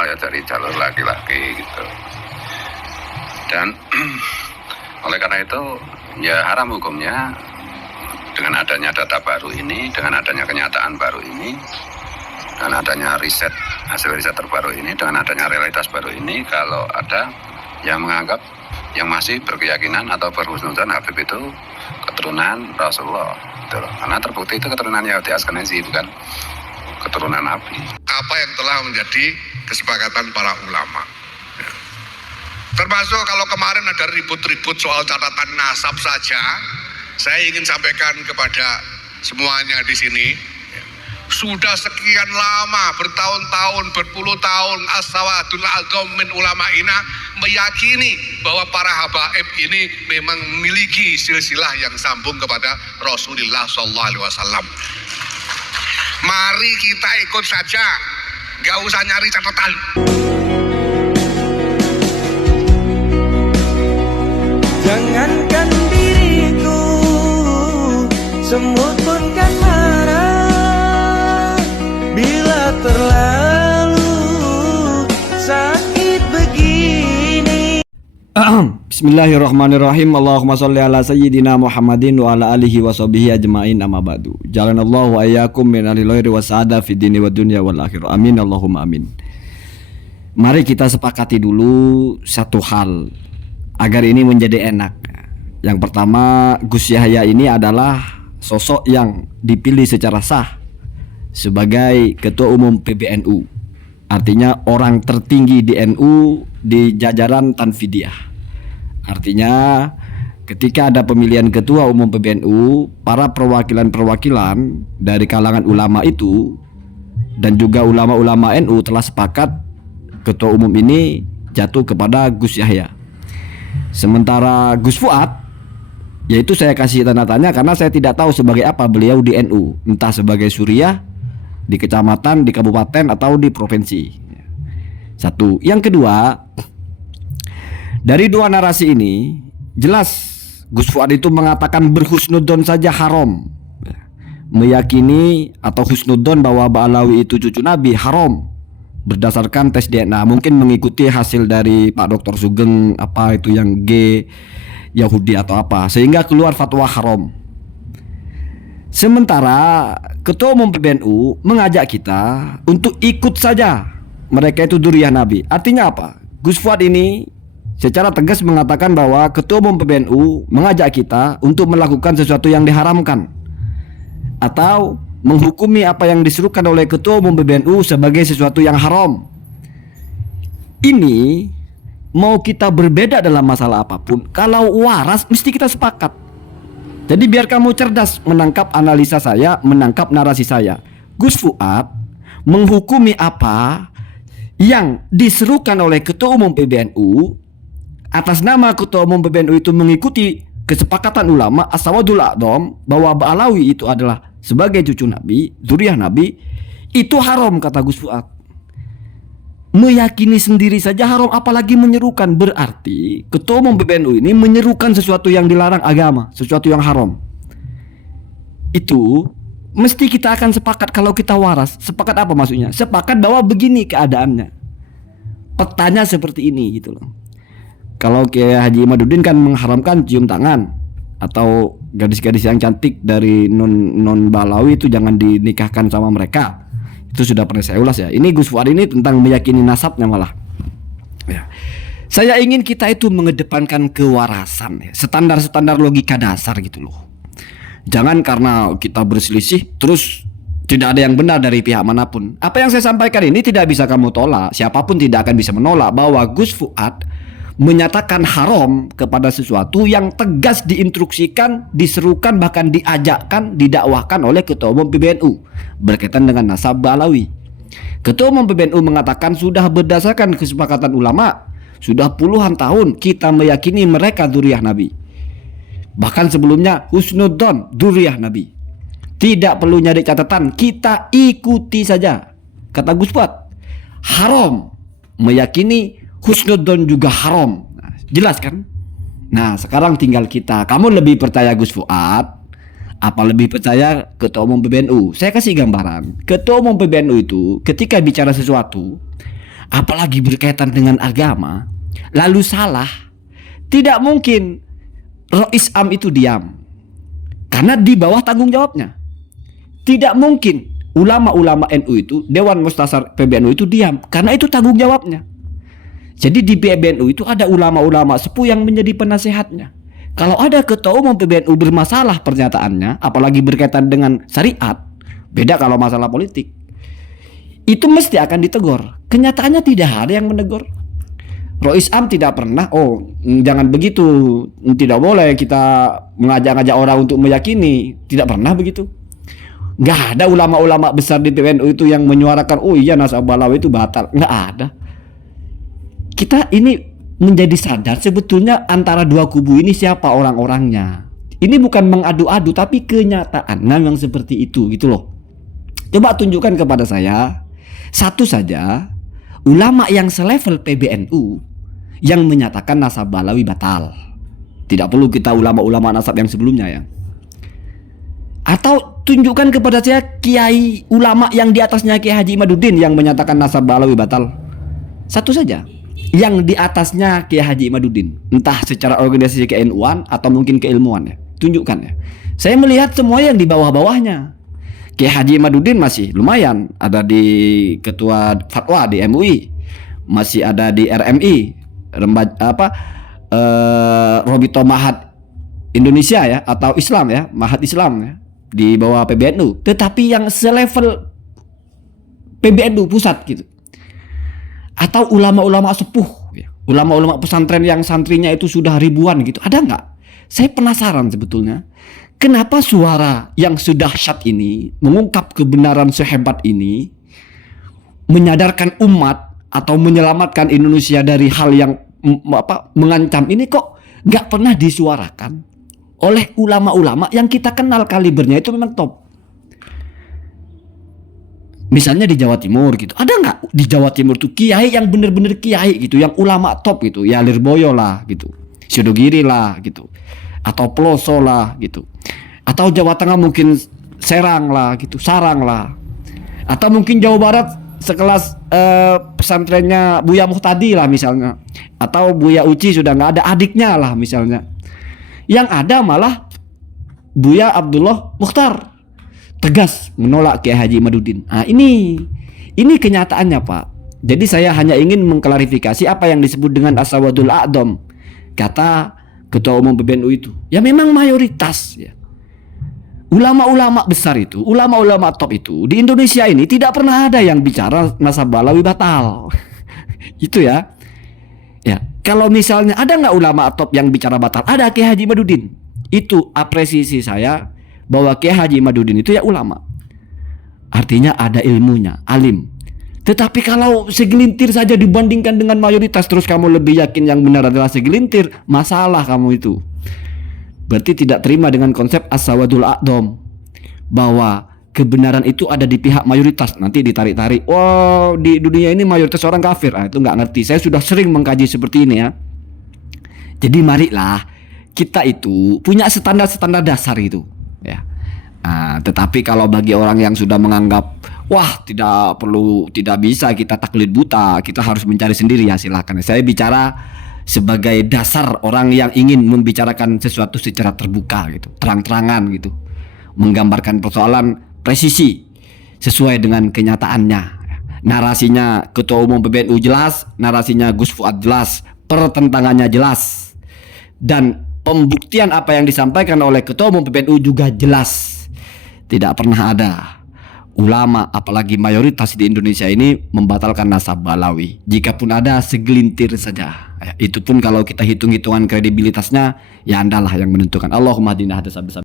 internal ya dari jalur laki-laki gitu. Dan oleh karena itu ya haram hukumnya dengan adanya data baru ini, dengan adanya kenyataan baru ini, dengan adanya hasil riset terbaru ini, dengan adanya realitas baru ini, kalau ada yang menganggap, yang masih berkeyakinan atau berhusnudzon Habib itu keturunan Rasulullah gitu loh. Karena terbukti itu keturunan Yahudi Askenasi, bukan keturunan Nabi. Apa yang telah menjadi kesepakatan para ulama, ya. Termasuk kalau kemarin ada ribut-ribut soal catatan nasab saja, saya ingin sampaikan kepada semuanya di sini, ya. Sudah sekian lama, bertahun-tahun, berpuluh tahun, as-sawadul azam min ulama'ina meyakini bahwa para habaib ini memang memiliki silsilah yang sambung kepada Rasulullah SAW. Mari kita ikut saja, gak usah nyari catatan. Jangankan diriku, semut pun kan marah bila terlalu sakit begini. Bismillahirrahmanirrahim. Allahumma sholli ala sayyidina Muhammadin wa ala alihi wa sahbihi ajma'in, amma ba'du. Jalanallahu wa iyyakum min ahli khairi wa sa'ada fid dini wa dunya wal akhirah. Amin Allahumma amin. Mari kita sepakati dulu satu hal agar ini menjadi enak. Yang pertama, Gus Yahya ini adalah sosok yang dipilih secara sah sebagai Ketua Umum PBNU. Artinya orang tertinggi di NU di jajaran Tanfidiyah. Artinya ketika ada pemilihan Ketua Umum PBNU, para perwakilan-perwakilan dari kalangan ulama itu dan juga ulama-ulama NU telah sepakat Ketua Umum ini jatuh kepada Gus Yahya. Sementara Gus Fuad, yaitu saya kasih tanda tanya karena saya tidak tahu sebagai apa beliau di NU, entah sebagai suriah, di kecamatan, di kabupaten, atau di provinsi. Satu. Yang kedua, dari dua narasi ini jelas Gus Fuad itu mengatakan berhusnudzon saja haram, meyakini atau husnudzon bahwa Ba'alawi itu cucu Nabi haram berdasarkan tes DNA, mungkin mengikuti hasil dari Pak Dr. Sugeng apa itu yang G Yahudi atau apa, sehingga keluar fatwa haram. Sementara Ketua Umum PBNU mengajak kita untuk ikut saja, mereka itu dzurriyyah Nabi. Artinya apa? Gus Fuad ini secara tegas mengatakan bahwa Ketua Umum PBNU mengajak kita untuk melakukan sesuatu yang diharamkan atau menghukumi apa yang diserukan oleh Ketua Umum PBNU sebagai sesuatu yang haram. Ini mau kita berbeda dalam masalah apapun, kalau waras mesti kita sepakat. Jadi biar kamu cerdas menangkap analisa saya, menangkap narasi saya. Gus Fuad menghukumi apa yang diserukan oleh Ketua Umum PBNU atas nama Ketua Umum PBNU itu mengikuti kesepakatan ulama as-sawadul a'dham bahwa Ba'alawi itu adalah sebagai cucu Nabi, dzurriyyah Nabi, itu haram kata Gus Fuad. Meyakini sendiri saja haram, apalagi menyerukan. Berarti Ketua Umum PBNU ini menyerukan sesuatu yang dilarang agama, sesuatu yang haram. Itu mesti kita akan sepakat kalau kita waras. Sepakat apa maksudnya? Sepakat bahwa begini keadaannya, petanya seperti ini gitu loh. Kalau kayak Haji Imaduddin kan mengharamkan cium tangan, atau gadis-gadis yang cantik dari non Ba'alawi itu jangan dinikahkan sama mereka. Itu sudah pernah saya ulas ya. Ini Gus Fuad ini tentang meyakini nasabnya malah. Ya. Saya ingin kita itu mengedepankan kewarasan, ya. Standar-standar logika dasar gitu loh. Jangan karena kita berselisih terus tidak ada yang benar dari pihak manapun. Apa yang saya sampaikan ini tidak bisa kamu tolak. Siapapun tidak akan bisa menolak bahwa Gus Fuad menyatakan haram kepada sesuatu yang tegas diinstruksikan, diserukan, bahkan diajakkan, didakwahkan oleh Ketua Umum PBNU berkaitan dengan nasab Ba'alawi. Ketua Umum PBNU mengatakan sudah berdasarkan kesepakatan ulama, sudah puluhan tahun kita meyakini mereka dzurriyyah Nabi. Bahkan sebelumnya husnudzon dzurriyyah Nabi. Tidak perlu nyari catatan, kita ikuti saja. Kata Gus Fuad, haram meyakini husnudzon juga haram. Nah, jelas kan? Nah sekarang tinggal kita, kamu lebih percaya Gus Fuad apa lebih percaya Ketua Umum PBNU? Saya kasih gambaran. Ketua Umum PBNU itu ketika bicara sesuatu apalagi berkaitan dengan agama, lalu salah, tidak mungkin Rois Am itu diam. Karena di bawah tanggung jawabnya. Tidak mungkin ulama-ulama NU itu, Dewan Mustasar PBNU itu diam. Karena itu tanggung jawabnya. Jadi di PBNU itu ada ulama-ulama sepuh yang menjadi penasehatnya. Kalau ada ketua umum PBNU bermasalah pernyataannya, apalagi berkaitan dengan syariat, beda kalau masalah politik, itu mesti akan ditegur. Kenyataannya tidak ada yang menegur. Rois Am tidak pernah, jangan begitu, tidak boleh kita mengajak-ajak orang untuk meyakini. Tidak pernah begitu. Nggak ada ulama-ulama besar di PBNU itu yang menyuarakan, oh iya Nasabah Alawi itu batal. Nggak ada. Kita ini menjadi sadar sebetulnya antara dua kubu ini siapa orang-orangnya. Ini bukan mengadu-adu, tapi kenyataan memang seperti itu gitu loh. Coba tunjukkan kepada saya satu saja ulama yang selevel PBNU yang menyatakan Nasabah Alawi batal. Tidak perlu kita ulama-ulama nasab yang sebelumnya ya. Atau tunjukkan kepada saya kiai ulama yang di atasnya Kiai Haji Imaduddin yang menyatakan Nasabah Alawi batal. Satu saja. Yang di atasnya Kiai Haji Imaduddin, entah secara organisasi ke-NU-an atau mungkin keilmuan ya. Tunjukkan ya. Saya melihat semua yang di bawah-bawahnya. Kiai Haji Imaduddin masih lumayan, ada di ketua fatwa di MUI, masih ada di RMI, Robito Mahat Indonesia ya, atau Islam ya, Mahat Islam ya, di bawah PBNU. Tetapi yang selevel PBNU pusat gitu, atau ulama-ulama sepuh ya, ulama-ulama pesantren yang santrinya itu sudah ribuan gitu, ada nggak? Saya penasaran sebetulnya, kenapa suara yang sedahsyat ini, mengungkap kebenaran sehebat ini, menyadarkan umat atau menyelamatkan Indonesia dari hal yang mengancam ini kok nggak pernah disuarakan oleh ulama-ulama yang kita kenal kalibernya itu memang top. Misalnya di Jawa Timur gitu, ada nggak di Jawa Timur tuh kiai yang bener-bener kiai gitu, yang ulama top gitu, ya Lirboyo lah gitu, Sidogiri lah gitu, atau Ploso lah gitu, atau Jawa Tengah mungkin Serang lah gitu, Sarang lah, atau mungkin Jawa Barat sekelas pesantrennya Buya Muhtadi lah misalnya, atau Buya Uci sudah nggak ada adiknya lah misalnya, yang ada malah Buya Abdullah Mukhtar tegas menolak Kiai Haji Imaduddin. Nah, ini kenyataannya Pak. Jadi saya hanya ingin mengklarifikasi apa yang disebut dengan as-sawadul a'dham, kata ketua umum PBNU itu. Ya memang mayoritas ya. Ulama-ulama besar itu, ulama-ulama top itu di Indonesia ini tidak pernah ada yang bicara Nasabah Alawi batal. Itu ya. Ya, kalau misalnya ada nggak ulama top yang bicara batal? Ada, Kiai Haji Imaduddin. Itu apresiasi saya bahwa Kiai Haji Imaduddin itu ya ulama. Artinya ada ilmunya, alim. Tetapi kalau segelintir saja dibandingkan dengan mayoritas, terus kamu lebih yakin yang benar adalah segelintir, masalah kamu itu. Berarti tidak terima dengan konsep as-sawadul a'dham, bahwa kebenaran itu ada di pihak mayoritas. Nanti ditarik-tarik, oh di dunia ini mayoritas orang kafir. Itu nggak ngerti. Saya sudah sering mengkaji seperti ini ya. Jadi marilah kita itu punya standar-standar dasar itu ya. Tetapi kalau bagi orang yang sudah menganggap wah tidak bisa kita taklid buta, kita harus mencari sendiri, ya silakan. Saya bicara sebagai dasar orang yang ingin membicarakan sesuatu secara terbuka gitu, terang-terangan gitu, menggambarkan persoalan presisi sesuai dengan kenyataannya. Narasinya Ketua Umum PBNU jelas, narasinya Gus Fuad jelas, pertentangannya jelas, dan pembuktian apa yang disampaikan oleh Ketua Umum PBNU juga jelas. Tidak pernah ada ulama, apalagi mayoritas di Indonesia ini, membatalkan Nasabah Alawi. Jikapun ada, segelintir saja. Itu pun kalau kita hitung-hitungan kredibilitasnya, ya andalah yang menentukan. Allahumma hadina hadza